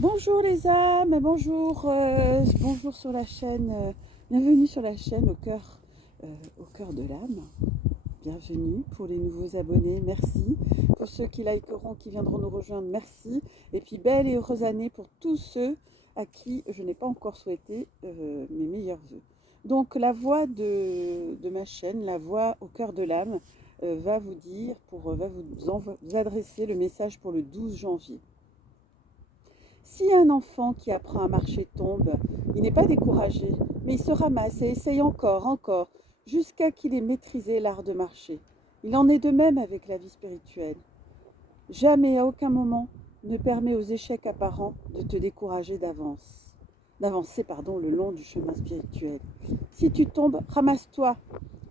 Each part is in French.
Bonjour les âmes, bonjour, bonjour sur la chaîne, bienvenue sur la chaîne au cœur de l'âme. Bienvenue pour les nouveaux abonnés, merci. Pour ceux qui likeront, qui viendront nous rejoindre, merci. Et puis belle et heureuse année pour tous ceux à qui je n'ai pas encore souhaité mes meilleurs vœux. Donc la voix de ma chaîne, la voix au cœur de l'âme, va vous adresser le message pour le 12 janvier. Si un enfant qui apprend à marcher tombe, il n'est pas découragé, mais il se ramasse et essaye encore, jusqu'à qu'il ait maîtrisé l'art de marcher. Il en est de même avec la vie spirituelle. Jamais, à aucun moment, ne permet aux échecs apparents de te décourager d'avancer le long du chemin spirituel. Si tu tombes, ramasse-toi.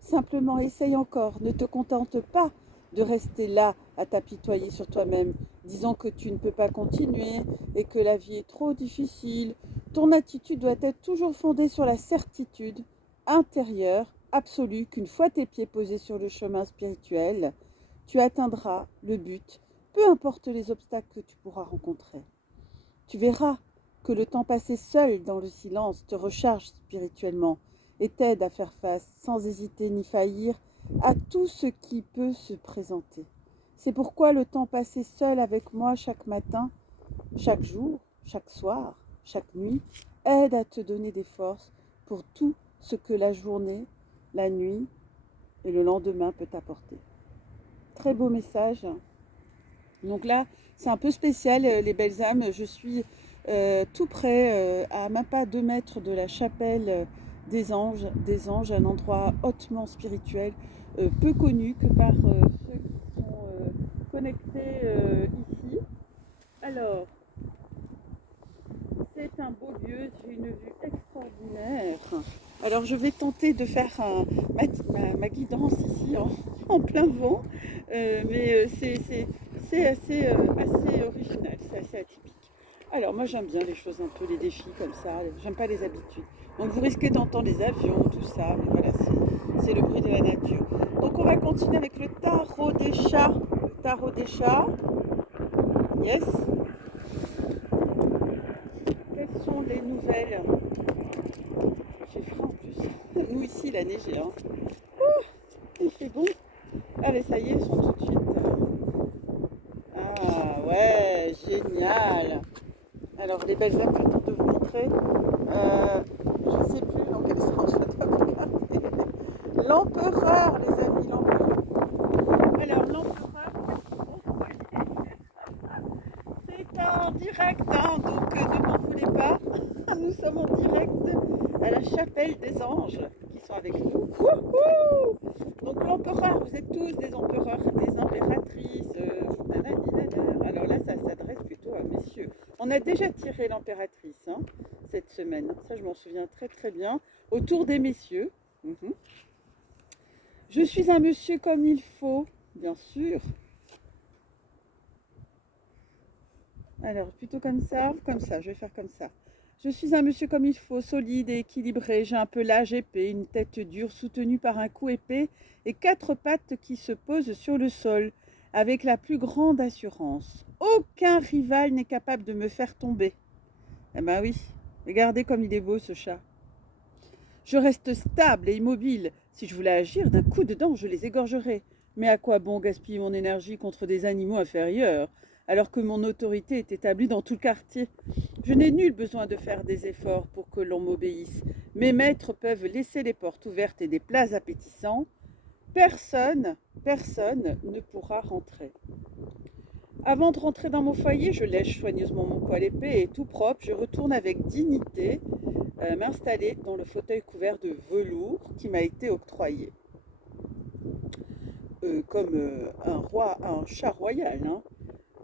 Simplement, essaye encore. Ne te contente pas de rester là à t'apitoyer sur toi-même, disant que tu ne peux pas continuer et que la vie est trop difficile. Ton attitude doit être toujours fondée sur la certitude intérieure, absolue, qu'une fois tes pieds posés sur le chemin spirituel, tu atteindras le but, peu importe les obstacles que tu pourras rencontrer. Tu verras que le temps passé seul dans le silence te recharge spirituellement et t'aide à faire face, sans hésiter ni faillir, à tout ce qui peut se présenter. C'est pourquoi le temps passé seul avec moi chaque matin, chaque jour, chaque soir, chaque nuit, aide à te donner des forces pour tout ce que la journée, la nuit et le lendemain peut t'apporter. Très beau message. Donc là, c'est un peu spécial, les belles âmes. Je suis tout près, à même pas 2 mètres de la chapelle des anges, un endroit hautement spirituel, peu connu que par ceux qui sont connectés ici. Alors, c'est un beau lieu, j'ai une vue extraordinaire. Alors, je vais tenter de faire ma guidance ici en plein vent, mais c'est assez original, c'est assez atypique. Alors, moi, j'aime bien les choses un peu, les défis comme ça, j'aime pas les habitudes. Donc, vous risquez d'entendre les avions, tout ça, mais voilà, c'est le bruit de la nature. Donc, on va continuer avec le tarot des chats. Le tarot des chats, yes. Quelles sont les nouvelles? J'ai froid en plus. Nous ici, il a neigé. Hein. Il fait bon. Ah mais ça y est, ils sont tout de suite. Ah ouais, génial. Alors les belles âmes, je tente de vous montrer. Je ne sais plus dans quel sens je dois regarder. L'empereur, les amis, l'empereur. Alors l'empereur, c'est en direct, hein, donc ne m'en voulez pas. Nous sommes en direct à la chapelle des anges qui sont avec nous. Wouhou! Donc l'empereur, vous êtes tous des empereurs, des impératrices. Nanani, nanana. Alors là, ça s'adresse plutôt à messieurs. On a déjà tiré l'impératrice cette semaine. Ça, je m'en souviens très très bien. Autour des messieurs. Mhm. Je suis un monsieur comme il faut, bien sûr. Alors, plutôt comme ça, je vais faire comme ça. Je suis un monsieur comme il faut, solide et équilibré. J'ai un pelage épais, une tête dure soutenue par un cou épais et 4 pattes qui se posent sur le sol avec la plus grande assurance. Aucun rival n'est capable de me faire tomber. Eh ben oui, regardez comme il est beau ce chat. Je reste stable et immobile. Si je voulais agir, d'un coup de dent, je les égorgerais. Mais à quoi bon gaspiller mon énergie contre des animaux inférieurs, alors que mon autorité est établie dans tout le quartier? Je n'ai nul besoin de faire des efforts pour que l'on m'obéisse. Mes maîtres peuvent laisser les portes ouvertes et des plats appétissants. Personne ne pourra rentrer. Avant de rentrer dans mon foyer, je lèche soigneusement mon poil épais et tout propre. Je retourne avec dignité m'installer dans le fauteuil couvert de velours qui m'a été octroyé. Comme un chat royal. Hein.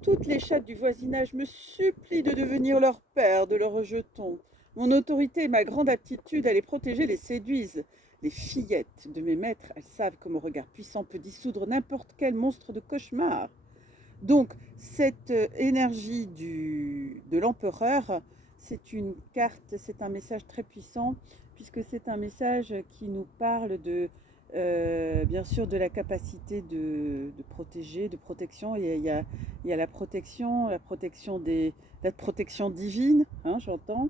Toutes les chattes du voisinage me supplient de devenir leur père, de leurs jetons. Mon autorité et ma grande aptitude à les protéger les séduisent. Les fillettes de mes maîtres, elles savent que mon regard puissant peut dissoudre n'importe quel monstre de cauchemar. Donc, cette énergie de l'empereur, c'est une carte, c'est un message très puissant, puisque c'est un message qui nous parle de bien sûr de la capacité de protéger, de protection. Il y a la protection la protection divine, hein, j'entends.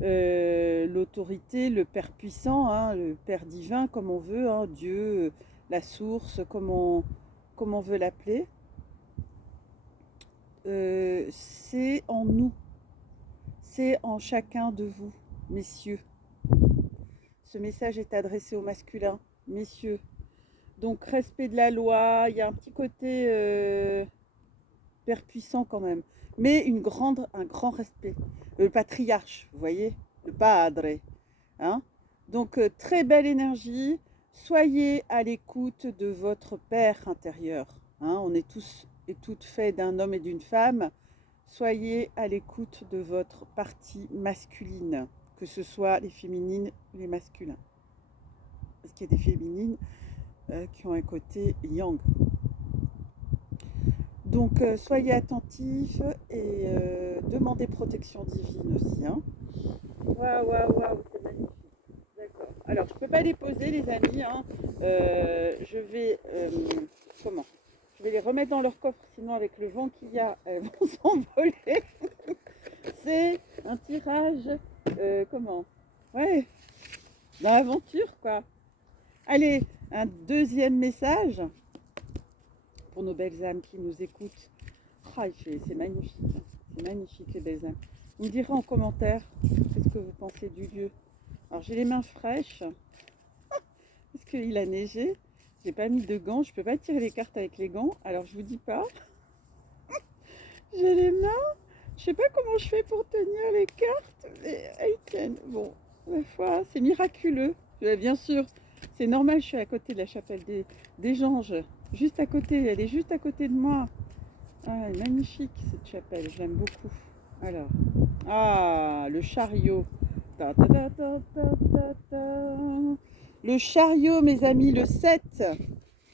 L'autorité, le Père puissant, hein, le Père divin, comme on veut, hein, Dieu, la source, comme on veut l'appeler. C'est en nous, c'est en chacun de vous, messieurs. Ce message est adressé au masculin, messieurs. Donc respect de la loi, il y a un petit côté Père puissant quand même, mais un grand respect. Le patriarche, vous voyez, le padre. Hein. Donc très belle énergie, soyez à l'écoute de votre Père intérieur. Hein. On est tous et toutes faits d'un homme et d'une femme. Soyez à l'écoute de votre partie masculine, que ce soit les féminines ou les masculins. Parce qu'il y a des féminines qui ont un côté yang. Donc soyez attentifs et demandez protection divine aussi. Hein. Waouh, waouh, waouh, c'est magnifique. D'accord. Alors je ne peux pas les poser les amis. Hein. Je vais comment Je vais les remettre dans leur coffre, sinon avec le vent qu'il y a, elles vont s'envoler. C'est un tirage comment Ouais, dans l'aventure quoi. Allez, un deuxième message pour nos belles âmes qui nous écoutent. Ah, c'est magnifique, hein. C'est magnifique les belles âmes. Vous me direz en commentaire qu'est-ce que vous pensez du lieu. Alors j'ai les mains fraîches parce qu'il a neigé. J'ai pas mis de gants, je peux pas tirer les cartes avec les gants. Alors je vous dis pas. J'ai les mains, je sais pas comment je fais pour tenir les cartes, mais elles tiennent. Bon, ma foi, c'est miraculeux. Bien sûr, c'est normal, je suis à côté de la chapelle des Anges. Juste à côté, elle est juste à côté de moi. Ah, elle est magnifique cette chapelle, je l'aime beaucoup. Alors, ah, le chariot. Ta, ta, ta, ta, ta, ta, ta. Le chariot, mes amis, le 7.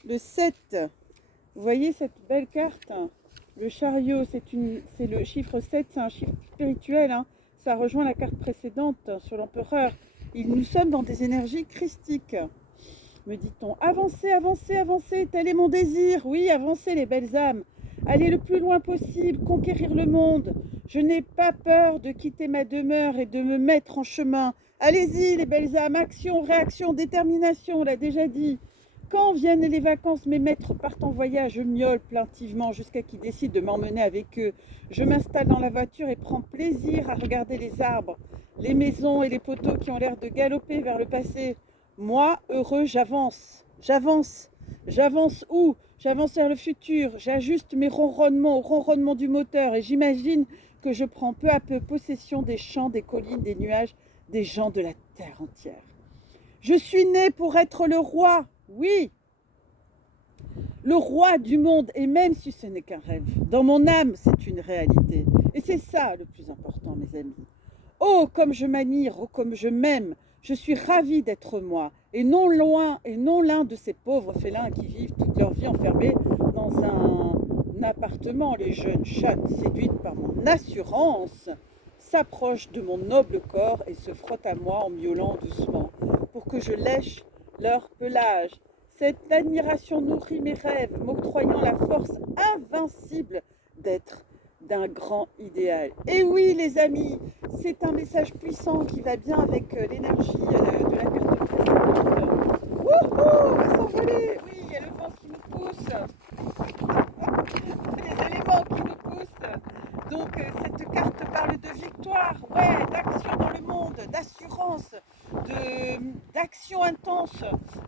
Le 7. Vous voyez cette belle carte? Le chariot, c'est le chiffre 7, c'est un chiffre spirituel. Hein. Ça rejoint la carte précédente sur l'empereur. Nous sommes dans des énergies christiques. Me dit-on, avancez, avancez, avancez, tel est mon désir. Oui, avancez les belles âmes. Allez le plus loin possible, conquérir le monde. Je n'ai pas peur de quitter ma demeure et de me mettre en chemin. Allez-y les belles âmes, action, réaction, détermination, on l'a déjà dit. Quand viennent les vacances, mes maîtres partent en voyage, je miaule plaintivement jusqu'à qu'ils décident de m'emmener avec eux. Je m'installe dans la voiture et prends plaisir à regarder les arbres, les maisons et les poteaux qui ont l'air de galoper vers le passé. Moi, heureux, j'avance. J'avance. J'avance où? J'avance vers le futur. J'ajuste mes ronronnements au ronronnement du moteur et j'imagine que je prends peu à peu possession des champs, des collines, des nuages, des gens de la terre entière. Je suis né pour être le roi, oui, le roi du monde, et même si ce n'est qu'un rêve, dans mon âme, c'est une réalité. Et c'est ça le plus important, mes amis. Oh, comme je m'admire, oh, comme je m'aime. Je suis ravie d'être moi, et non loin, et non l'un de ces pauvres félins qui vivent toute leur vie enfermés dans un appartement. Les jeunes chattes, séduites par mon assurance, s'approchent de mon noble corps et se frottent à moi en miaulant doucement, pour que je lèche leur pelage. Cette admiration nourrit mes rêves, m'octroyant la force invincible d'être d'un grand idéal. Et oui, les amis, c'est un message puissant qui va bien avec l'énergie de la carte précédente. Wouhou, on va s'envoler. Oui, il y a le vent qui nous pousse. Les éléments qui nous poussent. Donc, cette carte parle de victoire, ouais, d'action dans le monde, d'assurance, d'action intense,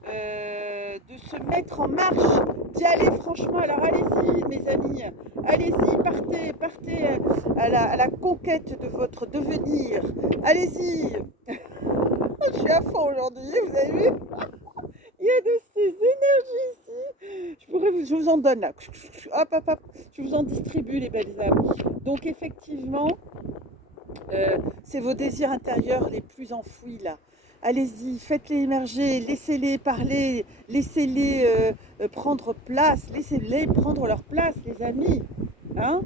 de se mettre en marche, d'y aller franchement. Alors allez-y mes amis, allez-y, partez à la conquête de votre devenir, allez-y. Je suis à fond aujourd'hui, vous avez vu? Il y a de ces énergies ici. Je vous en donne là. Hop, hop, hop. Je vous en distribue les belles âmes. Donc effectivement, c'est vos désirs intérieurs les plus enfouis là. Allez-y, faites-les émerger, laissez-les parler, laissez-les prendre place, laissez-les prendre leur place, les amis. Hein,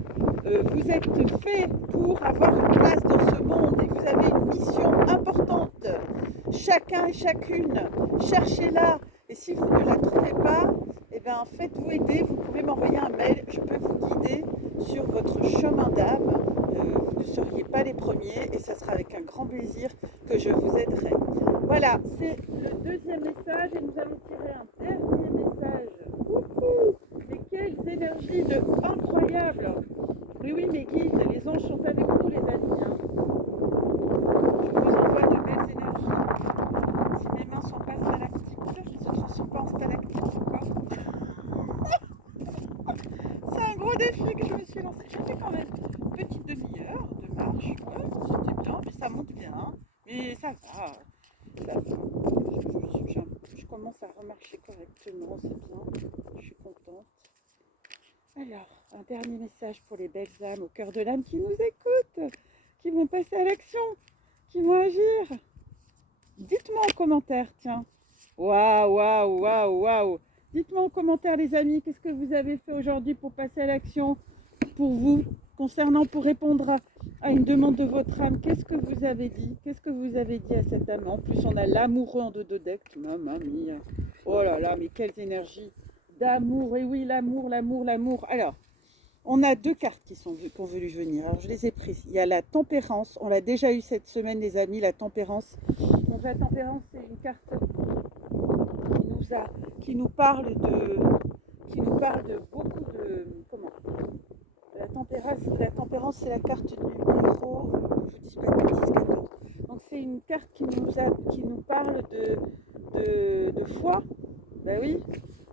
vous êtes faits pour avoir une place dans ce monde et vous avez une mission importante. Chacun et chacune, cherchez-la. Et si si vous ne la trouvez pas, eh ben, faites-vous aider, vous pouvez m'envoyer un mail, je peux vous guider sur votre chemin d'âme. Vous ne seriez pas les premiers et ça sera avec un grand plaisir que je vous aiderai. Voilà, c'est le deuxième message et nous allons tirer un dernier message. Coucou, mais quelles énergies incroyables! Oui, oui, mes guides, les anges sont avec nous, les amis. Hein. Je vous envoie de belles énergies. Si mes mains sont pas stalactites, je ne se transforme pas en stalactite encore. C'est un gros défi que je me suis lancé. J'ai fait quand même une petite demi-heure de marche. Ouais, c'était bien, puis ça monte bien. Mais ça va. Je commence à remarcher correctement, c'est bien. Je suis contente. Alors, un dernier message pour les belles âmes au cœur de l'âme qui nous écoutent, qui vont passer à l'action, qui vont agir. Dites-moi en commentaire, tiens. Waouh, waouh, waouh, waouh. Dites-moi en commentaire, les amis, qu'est-ce que vous avez fait aujourd'hui pour passer à l'action pour vous, pour répondre à une demande de votre âme. Qu'est-ce que vous avez dit? Qu'est-ce que vous avez dit à cette âme? En plus, on a l'amoureux en dododec. Mamma mia. Oh là là, mais quelles énergies d'amour. Et oui, l'amour, l'amour, l'amour. Alors, on a deux cartes qui ont voulu venir. Alors, je les ai prises. Il y a la tempérance. On l'a déjà eu cette semaine, les amis, la tempérance. Donc, la tempérance, c'est une carte qui nous parle de beaucoup de... Comment? La tempérance, c'est la carte numéro, je vous dis pas de bêtises, 14. Donc c'est une carte qui nous parle de foi. Ben oui,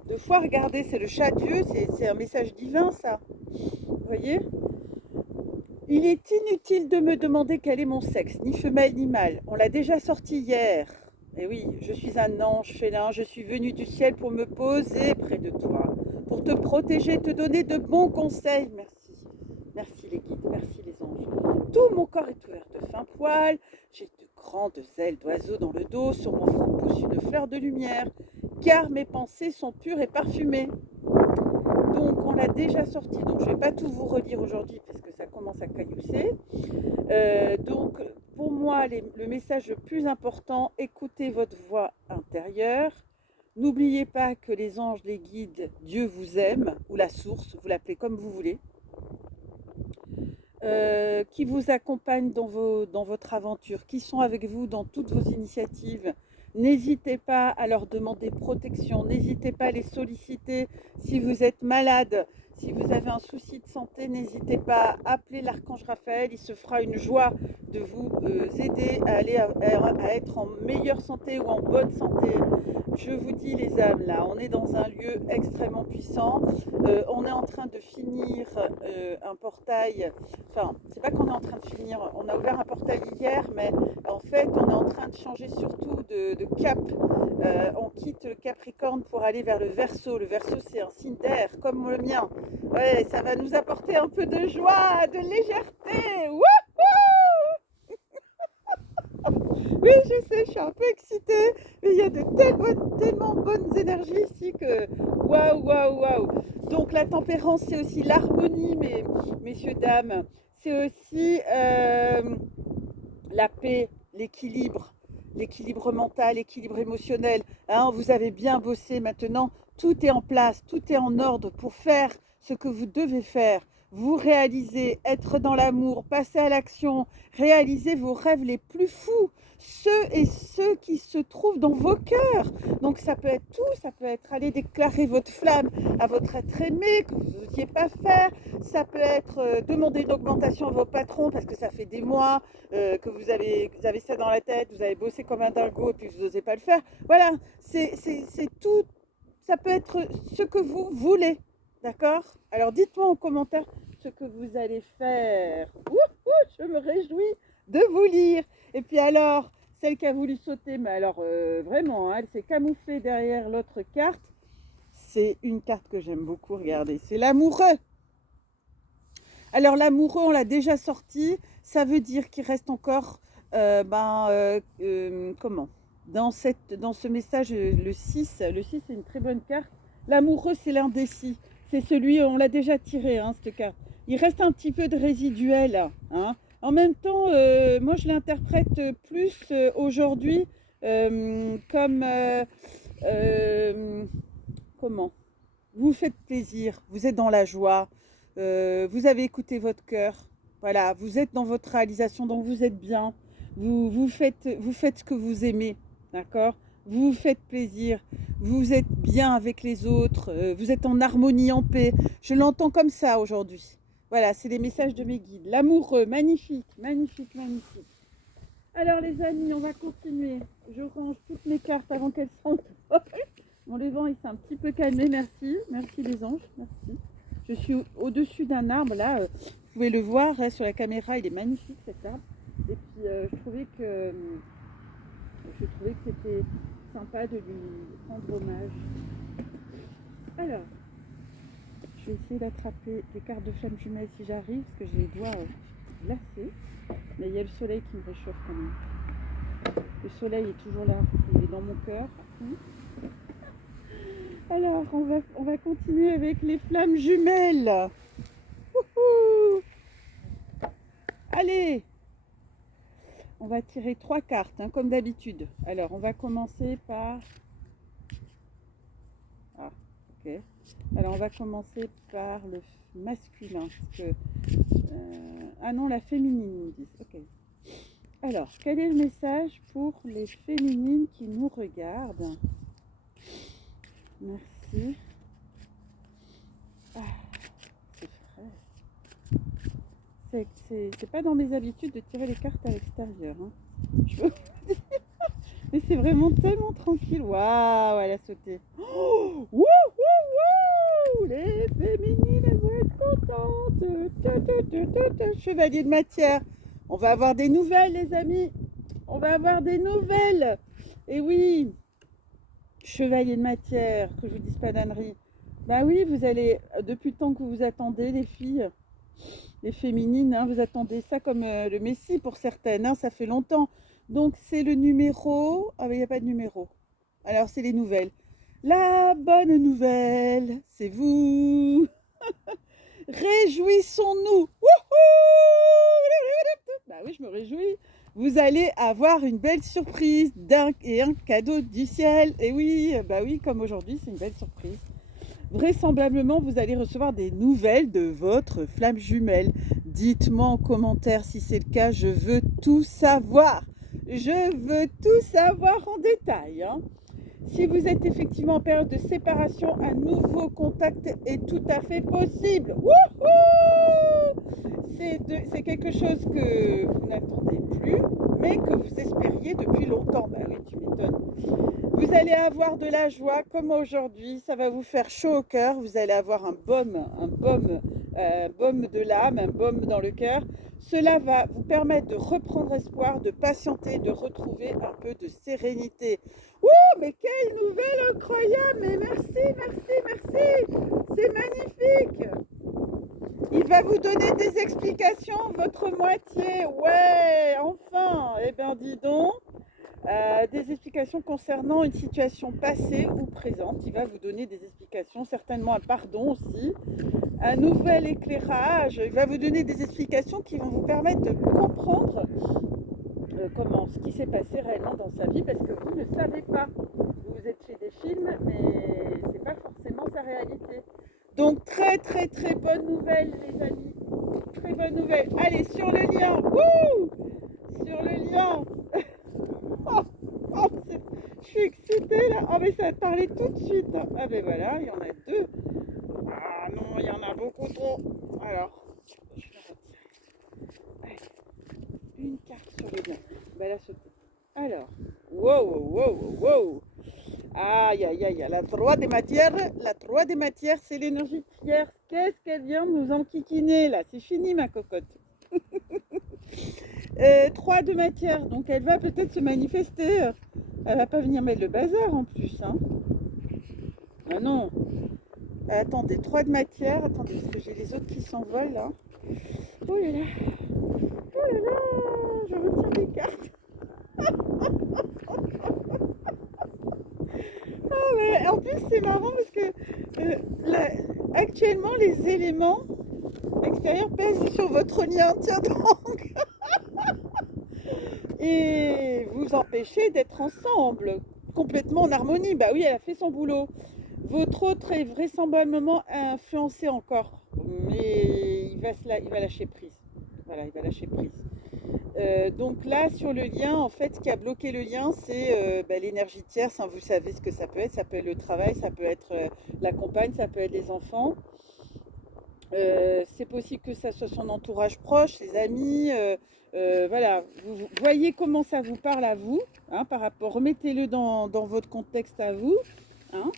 de foi, regardez, c'est le chat Dieu, c'est un message divin ça. Vous voyez? Il est inutile de me demander quel est mon sexe, ni femelle ni mâle. On l'a déjà sorti hier. Et oui, je suis un ange félin, je suis venu du ciel pour me poser près de toi, pour te protéger, te donner de bons conseils. Merci. Merci les guides, merci les anges. Tout mon corps est ouvert de fins poils, j'ai de grandes ailes d'oiseau dans le dos, sur mon front pousse une fleur de lumière, car mes pensées sont pures et parfumées. Donc on l'a déjà sorti, donc je ne vais pas tout vous relire aujourd'hui parce que ça commence à caillousser. Donc pour moi, le message le plus important, écoutez votre voix intérieure. N'oubliez pas que les anges, les guides, Dieu vous aime, ou la source, vous l'appelez comme vous voulez. Qui vous accompagnent dans votre aventure, qui sont avec vous dans toutes vos initiatives. N'hésitez pas à leur demander protection, n'hésitez pas à les solliciter si vous êtes malade, si vous avez un souci de santé, n'hésitez pas à appeler l'archange Raphaël, il se fera une joie de vous aider à aller à être en meilleure santé ou en bonne santé. Je vous dis les âmes, là, on est dans un lieu extrêmement puissant, on est en train de finir un portail, enfin, c'est pas qu'on est en train de finir, on a ouvert un portail hier, mais en fait, on est en train de changer surtout de cap. On quitte le Capricorne pour aller vers le Verseau. Le Verseau, c'est un signe d'air, comme le mien. Ouais, ça va nous apporter un peu de joie, de légèreté. Wouhou! Oui, je sais, je suis un peu excitée, mais il y a de tellement bonnes énergies ici que waouh, waouh, waouh. Donc la tempérance, c'est aussi l'harmonie, messieurs, dames. C'est aussi la paix, l'équilibre mental, l'équilibre émotionnel. Hein, vous avez bien bossé maintenant, tout est en place, tout est en ordre pour faire ce que vous devez faire. Vous réaliser, être dans l'amour, passer à l'action, réaliser vos rêves les plus fous, ceux qui se trouvent dans vos cœurs. Donc ça peut être tout, ça peut être aller déclarer votre flamme à votre être aimé que vous n'osiez pas faire, ça peut être demander une augmentation à vos patrons parce que ça fait des mois que vous avez ça dans la tête, vous avez bossé comme un dingo et puis vous n'osez pas le faire. Voilà, c'est tout, ça peut être ce que vous voulez, d'accord? Alors dites-moi en commentaire ce que vous allez faire. Je me réjouis de vous lire. Et puis alors, celle qui a voulu sauter, mais alors vraiment, hein, elle s'est camouflée derrière l'autre carte. C'est une carte que j'aime beaucoup, regardez, c'est l'amoureux. Alors l'amoureux, on l'a déjà sorti, ça veut dire qu'il reste encore, comment? Dans ce message, le 6 c'est une très bonne carte. L'amoureux, c'est l'indécis, c'est celui, on l'a déjà tiré, hein, cette carte. Il reste un petit peu de résiduel, hein. En même temps, moi je l'interprète plus aujourd'hui comme Euh, comment? Vous faites plaisir, vous êtes dans la joie, vous avez écouté votre cœur, voilà, vous êtes dans votre réalisation, donc vous êtes bien, vous faites ce que vous aimez, d'accord? Vous vous faites plaisir, vous êtes bien avec les autres, vous êtes en harmonie, en paix. Je l'entends comme ça aujourd'hui. Voilà, c'est les messages de mes guides. L'amoureux, magnifique, magnifique, magnifique. Alors les amis, on va continuer. Je range toutes mes cartes avant qu'elles s'envolent. Bon, le vent il s'est un petit peu calmé, merci. Merci les anges, merci. Je suis au-dessus d'un arbre, là, vous pouvez le voir hein, sur la caméra, il est magnifique cet arbre. Et puis je trouvais que c'était sympa de lui rendre hommage. Alors, je vais essayer d'attraper des cartes de flammes jumelles si j'arrive, parce que j'ai les doigts glacés. Mais il y a le soleil qui me réchauffe quand même. Le soleil est toujours là, il est dans mon cœur. Alors, on va continuer avec les flammes jumelles. Wouhou! Allez, on va tirer 3 cartes, hein, comme d'habitude. Alors, on va commencer par... Ah, ok. Alors, on va commencer par le masculin. Parce que, ah non, la féminine, ils me disent. Ok. Alors, quel est le message pour les féminines qui nous regardent? Merci. Ah, c'est frais. C'est pas dans mes habitudes de tirer les cartes à l'extérieur. Hein. Je veux dire. Mais c'est vraiment tellement tranquille. Waouh, elle a sauté. Oh, wouh, wouh, wouh. Les féminines, elles vont être contentes. Chevalier de matière. On va avoir des nouvelles, les amis. On va avoir des nouvelles. Et oui, chevalier de matière, que je vous dise pas d'ânerie. Bah oui, vous allez, depuis le temps que vous vous attendez, les filles, les féminines, hein, vous attendez ça comme le Messie pour certaines, hein, ça fait longtemps. Donc c'est le numéro, ah mais il n'y a pas de numéro. Alors c'est les nouvelles. La bonne nouvelle, c'est vous. Réjouissons-nous. Bah oui, je me réjouis. Vous allez avoir une belle surprise et un cadeau du ciel. Et oui, bah oui, comme aujourd'hui, c'est une belle surprise. Vraisemblablement, vous allez recevoir des nouvelles de votre flamme jumelle. Dites-moi en commentaire si c'est le cas, je veux tout savoir. Je veux tout savoir en détail. Hein. Si vous êtes effectivement en période de séparation, un nouveau contact est tout à fait possible. C'est quelque chose que vous n'attendez plus, mais que vous espériez depuis longtemps. Bah oui, tu m'étonnes. Vous allez avoir de la joie comme aujourd'hui, ça va vous faire chaud au cœur, vous allez avoir un baume de l'âme, un baume dans le cœur. Cela va vous permettre de reprendre espoir, de patienter, de retrouver un peu de sérénité. Ouh, mais quelle nouvelle incroyable! Mais merci, merci, merci! C'est magnifique! Il va vous donner des explications, votre moitié. Ouais, enfin! Eh bien, dis donc! Des explications concernant une situation passée ou présente. Il va vous donner des explications, certainement un pardon aussi, un nouvel éclairage. Il va vous donner des explications qui vont vous permettre de comprendre ce qui s'est passé réellement dans sa vie, parce que vous ne savez pas. Vous vous êtes fait des films, mais c'est pas forcément sa réalité. Donc très très très bonne nouvelle, les amis. Très bonne nouvelle. Allez, sur le lien. Wouh! Sur le lien. Je suis excitée là. Oh mais ça a parlé tout de suite. Ah ben voilà, il y en a 2. Ah non, il y en a beaucoup trop. Alors, je vais retirer. Allez, une carte sur le bien. Ben là, sauter. Alors, wow. Aïe, la 3 des matières. La 3 des matières, c'est l'énergie de prière. Qu'est-ce qu'elle vient de nous enquiquiner là? C'est fini ma cocotte. 3 de matière, donc elle va peut-être se manifester. Elle va pas venir mettre le bazar en plus. Hein. Ah non. Attendez, 3 de matière. Attendez, parce que j'ai les autres qui s'envolent là. Oh là là. Oh là là. Je retire les cartes. Ah ouais. En plus, c'est marrant parce que actuellement, les éléments extérieurs pèsent sur votre lien. Tiens donc. Et vous empêchez d'être ensemble. complètement en harmonie. Bah oui, elle a fait son boulot. Votre autre est vraisemblablement influencé encore, mais il va lâcher prise. Voilà, il va lâcher prise. Donc là, sur le lien, en fait, ce qui a bloqué le lien, c'est l'énergie tierce, hein. Vous savez ce que ça peut être. Ça peut être le travail, ça peut être la compagne, ça peut être les enfants. C'est possible que ça soit son entourage proche, ses amis. Voilà, vous voyez comment ça vous parle à vous, hein, par rapport. Remettez-le dans votre contexte à vous, hein.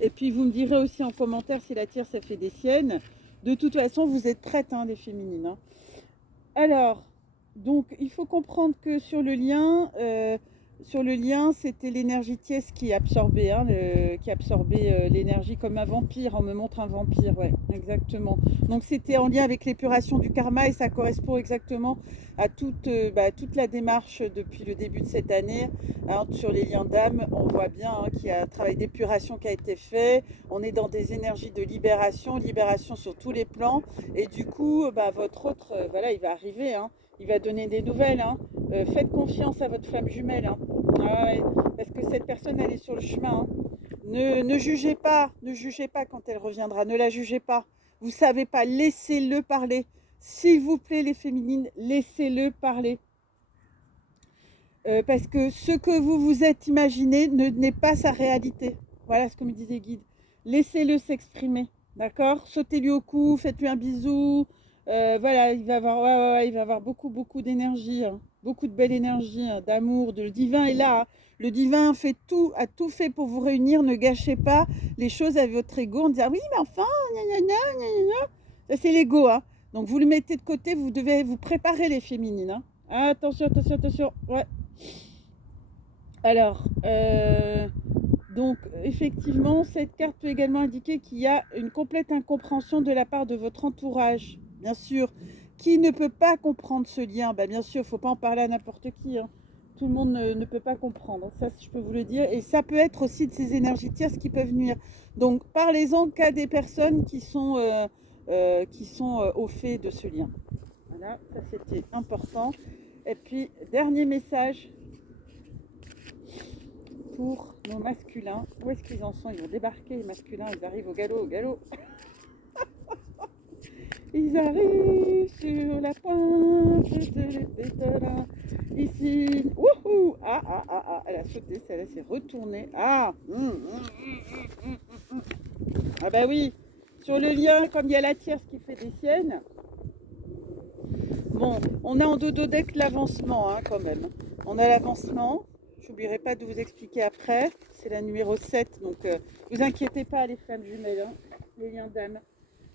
Et puis vous me direz aussi en commentaire si la tierce, ça fait des siennes. De toute façon, vous êtes prêtes, hein, les féminines, hein. Alors, donc, il faut comprendre que sur le lien, c'était l'énergie tierce qui absorbait, hein, qui absorbait l'énergie comme un vampire. On me montre un vampire, ouais, exactement. Donc, c'était en lien avec l'épuration du karma et ça correspond exactement à toute la démarche depuis le début de cette année, hein, sur les liens d'âme. On voit bien, hein, qu'il y a un travail d'épuration qui a été fait. On est dans des énergies de libération, libération sur tous les plans. Et du coup, votre autre, voilà, il va arriver, hein. Il va donner des nouvelles, hein. Faites confiance à votre flamme jumelle, hein. Ah ouais, parce que cette personne, elle est sur le chemin, hein. Ne jugez pas, ne jugez pas quand elle reviendra, ne la jugez pas. Vous savez pas, laissez-le parler. S'il vous plaît, les féminines, laissez-le parler. Parce que ce que vous vous êtes imaginé n'est pas sa réalité. Voilà ce que me disait Guide. Laissez-le s'exprimer, d'accord? Sautez-lui au cou, faites-lui un bisou. Voilà, il va avoir, il va avoir beaucoup, beaucoup d'énergie, hein. Beaucoup de belle énergie, hein, d'amour. Le divin est là, hein. Le divin a tout fait pour vous réunir. Ne gâchez pas les choses avec votre ego en disant oui, mais enfin, gna, gna, gna, gna, gna. Ça, c'est l'ego, hein. Donc vous le mettez de côté, vous devez vous préparer, les féminines, hein. Attention, attention, attention. Ouais. Alors, donc effectivement, cette carte peut également indiquer qu'il y a une complète incompréhension de la part de votre entourage, bien sûr. Qui ne peut pas comprendre ce lien? Bien sûr, il ne faut pas en parler à n'importe qui, hein. Tout le monde ne peut pas comprendre, ça je peux vous le dire. Et ça peut être aussi de ces énergies tierces qui peuvent nuire. Donc parlez-en qu'à des personnes qui sont au fait de ce lien. Voilà, ça c'était important. Et puis, dernier message pour nos masculins. Où est-ce qu'ils en sont? Ils vont débarquer, les masculins, ils arrivent au galop, au galop. Ils arrivent sur la pointe de l'étang. Ici, wouhou! Elle a sauté, celle-là s'est retournée. Ah bah oui, sur le lien, comme il y a la tierce qui fait des siennes. Bon, on a en dododeck l'avancement, hein, quand même. On a l'avancement. J'oublierai pas de vous expliquer après. C'est la numéro 7. Donc, vous inquiétez pas, les flammes jumelles, hein, les liens d'âme.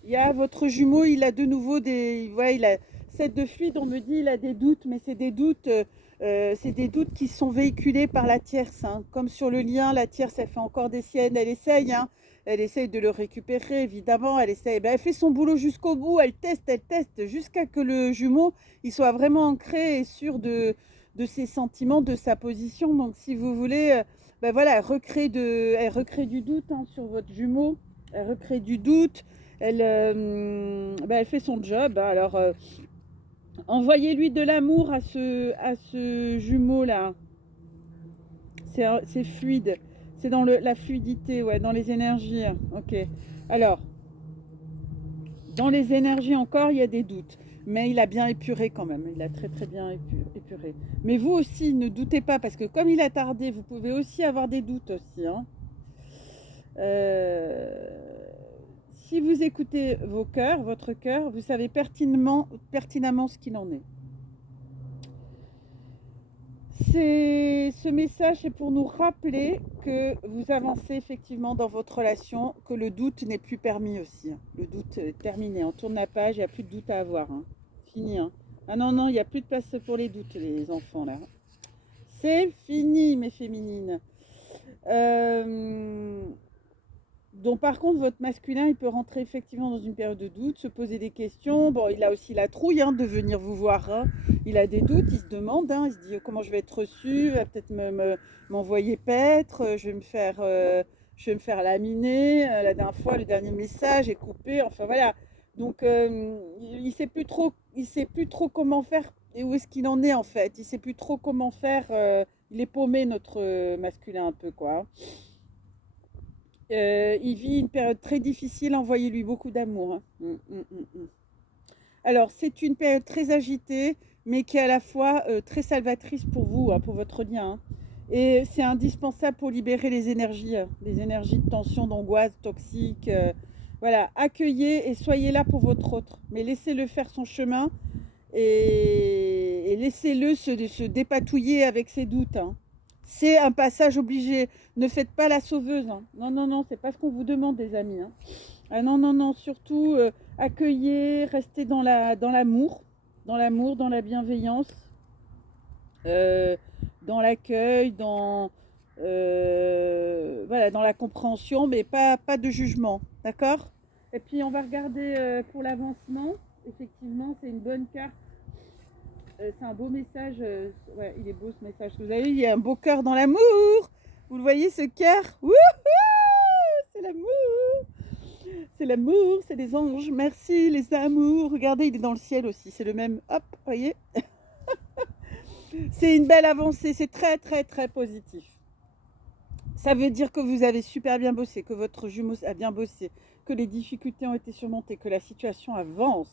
Il y a votre jumeau, il a de nouveau des... Ouais, il a 7 de fluide, on me dit, il a des doutes, mais c'est des doutes qui sont véhiculés par la tierce, hein. Comme sur le lien, la tierce, elle fait encore des siennes, elle essaye, hein. Elle essaye de le récupérer, évidemment. Elle essaye, elle fait son boulot jusqu'au bout. Elle teste, jusqu'à que le jumeau il soit vraiment ancré et sûr de ses sentiments, de sa position. Donc, si vous voulez, voilà, elle recrée du doute, hein, sur votre jumeau. Elle recrée du doute. Elle fait son job. Alors, envoyez-lui de l'amour à ce jumeau-là. C'est fluide. C'est dans la fluidité, ouais, dans les énergies. Ok. Alors, dans les énergies encore, il y a des doutes. Mais il a bien épuré quand même. Il a très très bien épuré. Mais vous aussi, ne doutez pas, parce que comme il a tardé, vous pouvez aussi avoir des doutes aussi, hein. Si vous écoutez votre cœur, vous savez pertinemment ce qu'il en est. Ce message est pour nous rappeler que vous avancez effectivement dans votre relation, que le doute n'est plus permis aussi, hein. Le doute est terminé. On tourne la page, il n'y a plus de doute à avoir, hein. Fini, hein. Ah non, il n'y a plus de place pour les doutes, les enfants, là. C'est fini, mes féminines. Donc par contre, votre masculin, il peut rentrer effectivement dans une période de doute, se poser des questions. Bon, il a aussi la trouille, hein, de venir vous voir, hein. Il a des doutes, il se demande, hein, il se dit comment je vais être reçu, il va peut-être m'envoyer paître, je vais me faire laminer. La dernière fois, le dernier message est coupé, enfin voilà. Donc il sait plus trop comment faire et où est-ce qu'il en est en fait. Il sait plus trop comment faire il est paumé, notre masculin, un peu, quoi. Il vit une période très difficile, envoyez-lui beaucoup d'amour. Hein. Alors, c'est une période très agitée, mais qui est à la fois très salvatrice pour vous, hein, pour votre lien. Hein. Et c'est indispensable pour libérer les énergies de tension, d'angoisse, toxiques. Voilà, accueillez et soyez là pour votre autre, mais laissez-le faire son chemin et laissez-le se dépatouiller avec ses doutes. Hein. C'est un passage obligé. Ne faites pas la sauveuse. Hein. Non, non, non, c'est pas ce qu'on vous demande, des amis. Hein. Ah non, non, non, surtout accueillez, restez dans l'amour, dans la bienveillance, euh, dans l'accueil, voilà, dans la compréhension, mais pas de jugement, d'accord? Et puis on va regarder pour l'avancement. Effectivement, c'est une bonne carte. C'est un beau message. Ouais, il est beau ce message. Vous avez vu, il y a un beau cœur dans l'amour. Vous le voyez, ce cœur? Wouhou! C'est l'amour. C'est l'amour, c'est les anges. Merci les amours. Regardez, il est dans le ciel aussi. C'est le même. Hop, voyez. C'est une belle avancée. C'est très, très, très positif. Ça veut dire que vous avez super bien bossé, que votre jumeau a bien bossé, que les difficultés ont été surmontées, que la situation avance,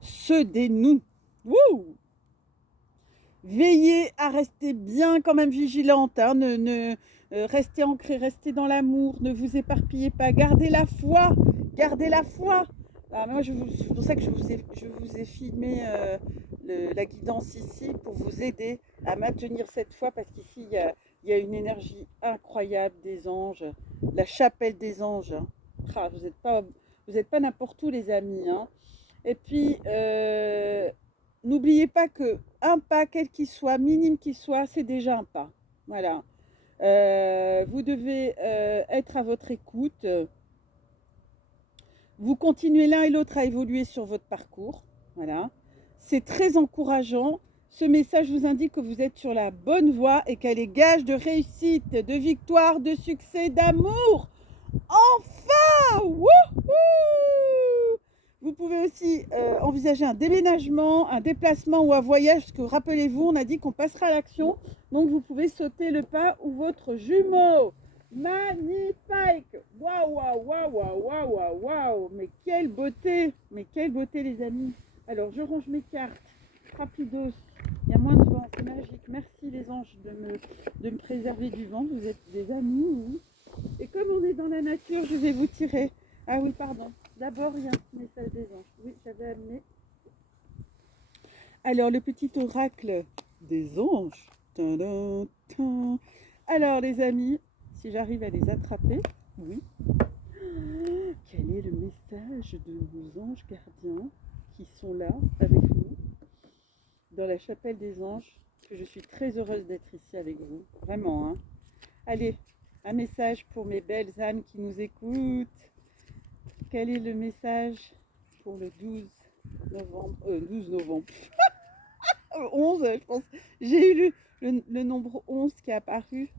se dénoue. Wouh! Veillez à rester bien quand même vigilante, hein. Restez ancrée, restez dans l'amour, ne vous éparpillez pas, gardez la foi, gardez la foi. Alors moi, c'est pour ça que je vous ai filmé la guidance ici pour vous aider à maintenir cette foi, parce qu'ici il y a une énergie incroyable des anges, la chapelle des anges. Hein. Ah, vous êtes pas n'importe où, les amis. Hein. Et puis n'oubliez pas que un pas, quel qu'il soit, minime qu'il soit, c'est déjà un pas. Voilà. Vous devez être à votre écoute. Vous continuez l'un et l'autre à évoluer sur votre parcours. Voilà. C'est très encourageant. Ce message vous indique que vous êtes sur la bonne voie et qu'elle est gage de réussite, de victoire, de succès, d'amour. Enfin! Wouhou! Vous pouvez aussi envisager un déménagement, un déplacement ou un voyage, parce que rappelez-vous, on a dit qu'on passera à l'action. Donc vous pouvez sauter le pas ou votre jumeau. Magnifique! Waouh, waouh, waouh, waouh, waouh, waouh, waouh! Mais quelle beauté! Mais quelle beauté, les amis! Alors, je range mes cartes. Rapidos. Il y a moins de vent, c'est magique. Merci, les anges, de me préserver du vent. Vous êtes des amis, oui. Et comme on est dans la nature, je vais vous tirer. Ah oui, pardon. D'abord, il y a un message des anges. Oui, j'avais amené. Alors, le petit oracle des anges. Tadam, tadam. Alors, les amis, si j'arrive à les attraper, oui. Quel est le message de nos anges gardiens qui sont là avec nous dans la chapelle des anges? Que je suis très heureuse d'être ici avec vous. Vraiment, hein. Allez, un message pour mes belles âmes qui nous écoutent. Quel est le message pour le 12 novembre 12 novembre 11, je pense. J'ai eu le nombre 11 qui est apparu.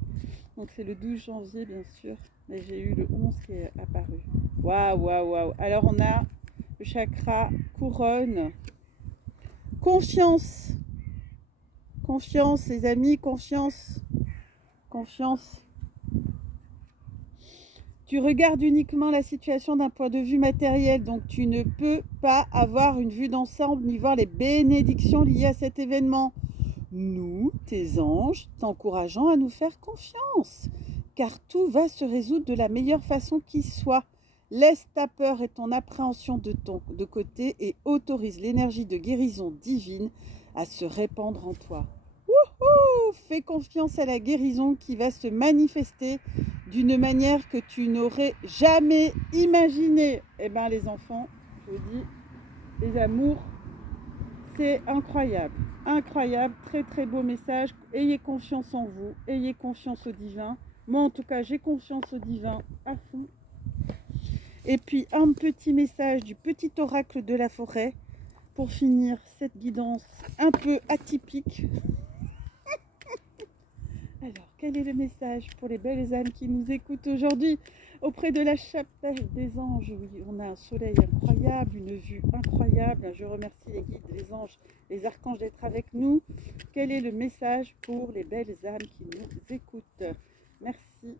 Donc c'est le 12 janvier, bien sûr. Mais j'ai eu le 11 qui est apparu. Waouh, waouh, waouh. Alors on a le chakra couronne. Confiance. Confiance, les amis, confiance. Confiance. Tu regardes uniquement la situation d'un point de vue matériel, donc tu ne peux pas avoir une vue d'ensemble ni voir les bénédictions liées à cet événement. Nous, tes anges, t'encourageons à nous faire confiance, car tout va se résoudre de la meilleure façon qui soit. Laisse ta peur et ton appréhension de côté et autorise l'énergie de guérison divine à se répandre en toi. Wouhou! Fais confiance à la guérison qui va se manifester d'une manière que tu n'aurais jamais imaginée. Eh bien, les enfants, je vous dis, les amours, c'est incroyable. Incroyable, très très beau message. Ayez confiance en vous, ayez confiance au divin. Moi, en tout cas, j'ai confiance au divin à fond. Et puis, un petit message du petit oracle de la forêt pour finir cette guidance un peu atypique. Alors, quel est le message pour les belles âmes qui nous écoutent aujourd'hui? auprès de la chapelle des anges. Oui, on a un soleil incroyable, une vue incroyable. Je remercie les guides, les anges, les archanges d'être avec nous. Quel est le message pour les belles âmes qui nous écoutent? Merci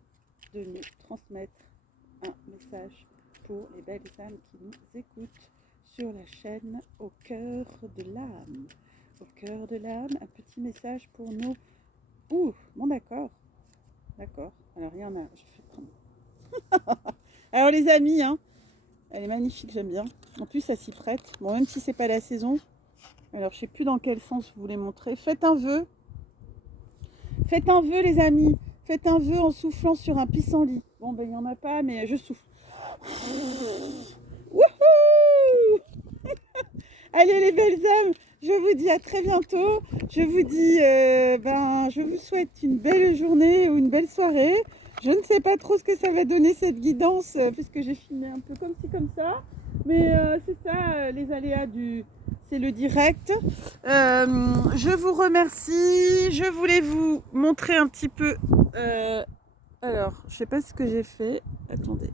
de nous transmettre un message pour les belles âmes qui nous écoutent sur la chaîne Au cœur de l'âme. Au cœur de l'âme, un petit message pour nos... Ouh, bon d'accord. D'accord. Alors il y en a, je fais prendre. Alors les amis, hein, elle est magnifique, j'aime bien. En plus, ça s'y prête. Bon, même si c'est pas la saison. Alors, je sais plus dans quel sens vous les montrer. Faites un vœu. Faites un vœu, les amis. Faites un vœu en soufflant sur un pissenlit. Bon, ben, il n'y en a pas, mais je souffle. Wouhou! Allez, les belles âmes, je vous dis à très bientôt. Je vous dis, je vous souhaite une belle journée ou une belle soirée. Je ne sais pas trop ce que ça va donner cette guidance, puisque j'ai filmé un peu comme ci, comme ça. Mais c'est ça, les aléas c'est le direct. Je vous remercie. Je voulais vous montrer un petit peu... alors, je ne sais pas ce que j'ai fait. Attendez.